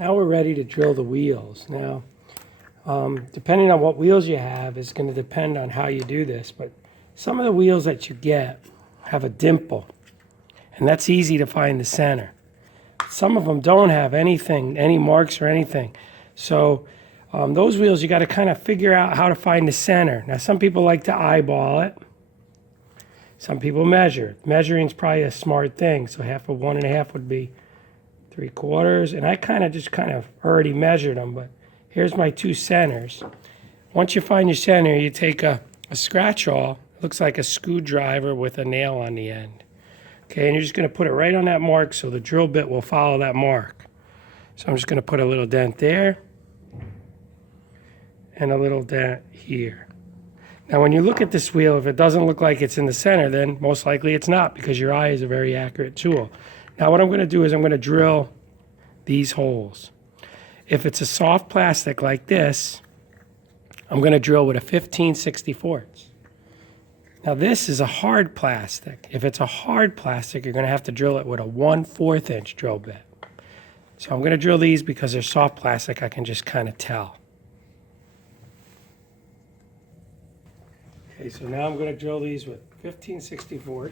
Now we're ready to drill the wheels. Now, depending on what wheels you have is going to depend on how you do this, but some of the wheels that you get have a dimple, and that's easy to find the center. Some of them don't have anything, any marks or anything. So those wheels, you got to kind of figure out how to find the center. Now, some people like to eyeball it. Some people measure. Measuring is probably a smart thing. So half of 1.5 would be 3/4. And I kind of already measured them, but here's my two centers. Once you find your center, you take a scratch awl. It looks like a screwdriver with a nail on the end. Okay, and you're just going to put it right on that mark so the drill bit will follow that mark. So I'm just going to put a little dent there and a little dent here. Now when you look at this wheel, if it doesn't look like it's in the center, then most likely it's not, because your eye is a very accurate tool. Now what I'm going to do is I'm going to drill these holes. If it's a soft plastic like this, I'm going to drill with a 15/64. Now this is a hard plastic. If it's a hard plastic, you're going to have to drill it with a 1/4 inch drill bit. So I'm going to drill these because they're soft plastic. I can just kind of tell. Okay, so now I'm going to drill these with 15/64.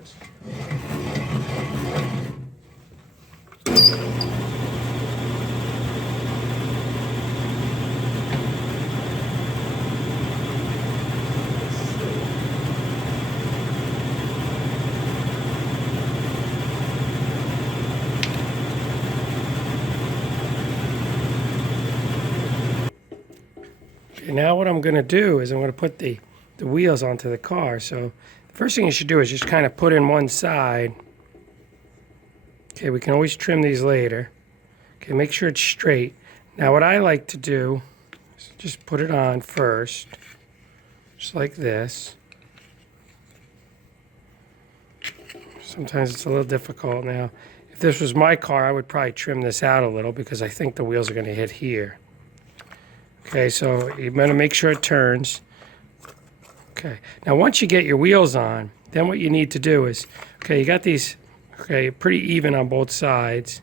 Okay, now what I'm going to do is I'm going to put the wheels onto the car. So the first thing you should do is just kind of put in one side. Okay, we can always trim these later. Okay, make sure it's straight. Now what I like to do is just put it on first, just like this. Sometimes it's a little difficult. Now, if this was my car, I would probably trim this out a little because I think the wheels are going to hit here. Okay, so you're going to make sure it turns. Okay, now once you get your wheels on, then what you need to do is, okay, you got these, okay, pretty even on both sides.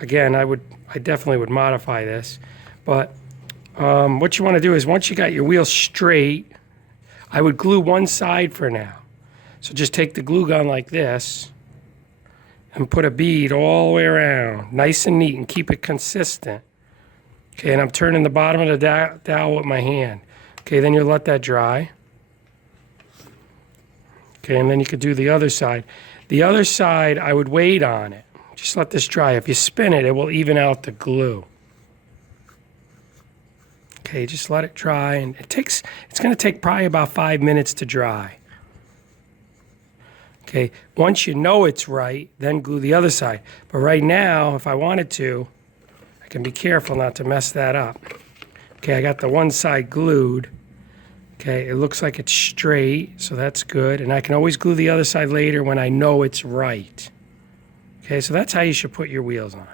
Again, I definitely would modify this, but what you want to do is once you got your wheels straight, I would glue one side for now. So just take the glue gun like this and put a bead all the way around, nice and neat, and keep it consistent. Okay, and I'm turning the bottom of the dowel with my hand. Okay, then you'll let that dry. Okay, and then you could do the other side. The other side, I would wait on it. Just let this dry. If you spin it, it will even out the glue. Okay, just let it dry, and it's going to take probably about 5 minutes to dry. Okay, once you know it's right, then glue the other side. But right now, if I wanted to, I can be careful not to mess that up. Okay, I got the one side glued. Okay, it looks like it's straight, so that's good. And I can always glue the other side later when I know it's right. Okay, so that's how you should put your wheels on.